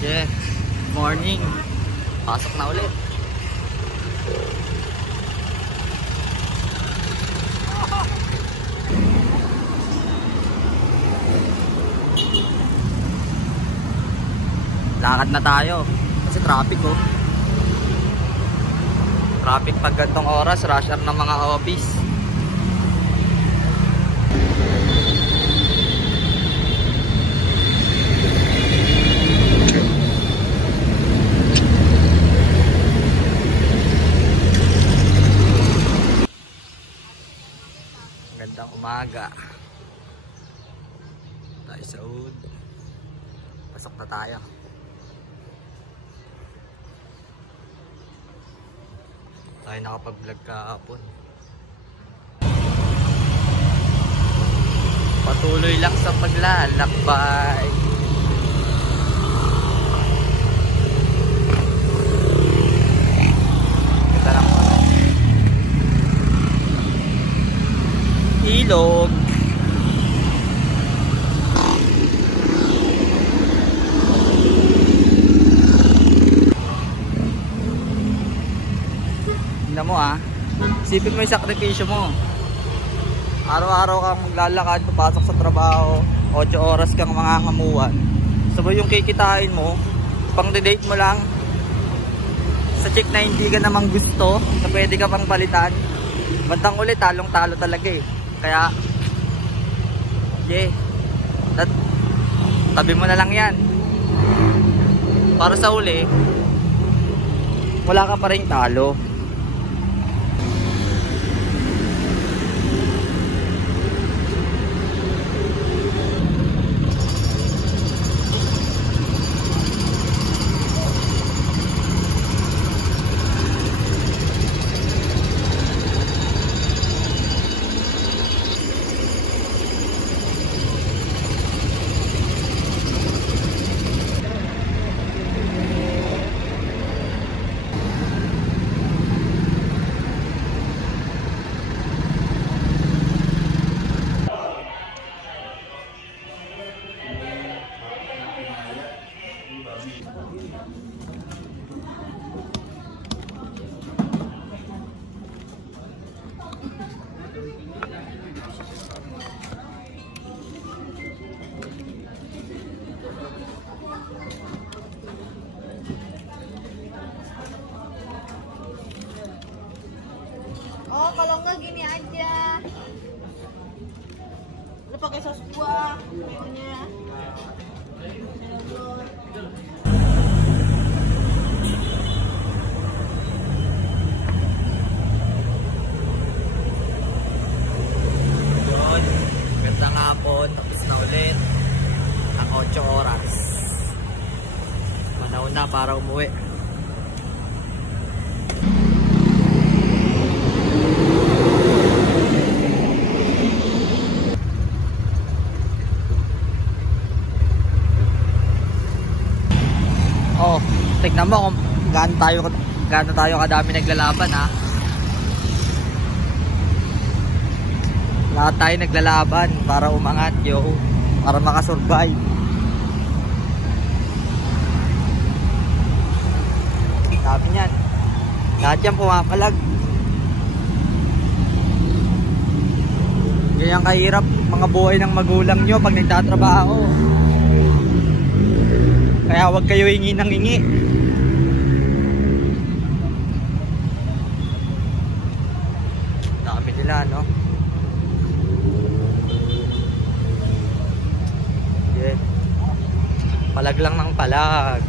Yeah, morning. Pasok na ulit. Lakad na tayo kasi traffic oh. Traffic pag gantong oras, rush hour ng mga office. Magandang umaga. Tayo sa UD. Pasok na tayo. Tayo nakapag-vlog kahapon. Patuloy lang sa paglalakbay. Ganda lang po. Ilog. Tingnan mo ah. Isipin mo yung sakripisyo mo. Araw-araw kang maglalakad, papasok sa trabaho, 8 oras kang mangangamuan. Sabay yung kikitain mo, pang date mo lang sa chick na hindi ka namang gusto, na pwede ka pang palitan. Bandang ulit, talong-talo talaga eh. Kaya tabi mo na lang yan. Para sa uli, wala ka pa rin talo. Oh, kalau enggak gini aja. Lu pakai saus buah, mayonya. Yun, gandang hapon, tapos na ulit ang 8 oras. Manaw na para umuwi. Oh, tignan mo kung gaano tayo kadami naglalaban ha. Lahat tayo naglalaban para umangat yo, para makasurvive. Sabi niyan, lahat yan pumapalag. Ganyan kahirap mga buhay ng magulang nyo pag nagtatrabaho. Kaya huwag kayo hingi ng hingi. Dami nila, no? Yeah. Palag lang ng palag.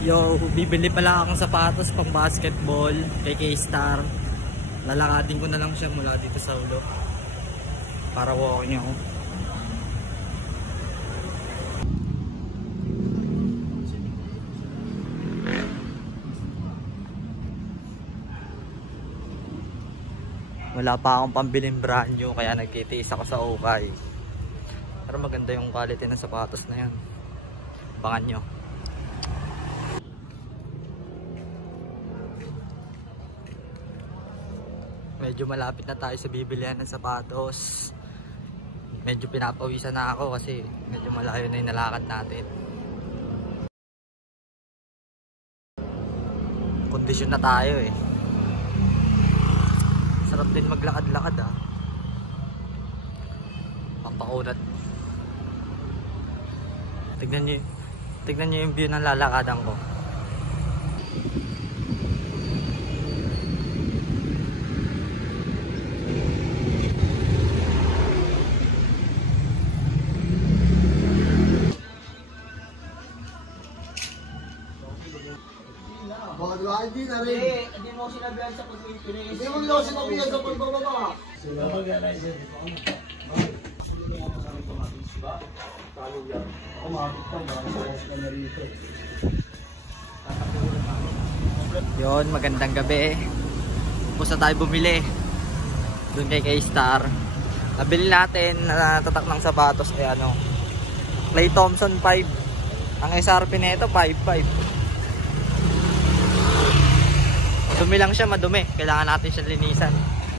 Yo, bibili pala akong sapatos pang basketball kay K-Star. Lalakadin ko na lang siya mula dito sa ulo para walking ako. Wala pa akong pambiling brand new kaya nagtitiis ako sa ukay. Pero maganda yung quality ng sapatos na yan. Abangan nyo. Medyo malapit na tayo sa bibilihan ng sapatos. Medyo pinapawisan na ako kasi medyo malayo na yung nalakad natin. Kondisyon na tayo eh. Sarap din maglakad-lakad ah. Pampakunat. Tignan nyo yung view ng lalakadan ko. Hindi na rin. Hindi mo sinabihan sa pag-ipinis. Hindi mo nila sinabihan sa pagbababa. Yon, magandang gabi. Pusa tayo bumili doon kay K-Star. Nabili natin na tatak ng sapatos ay ano, Clay Thompson 5. Ang SRP nito 5.5. Madumi lang siya, madumi. Kailangan natin siyang linisan.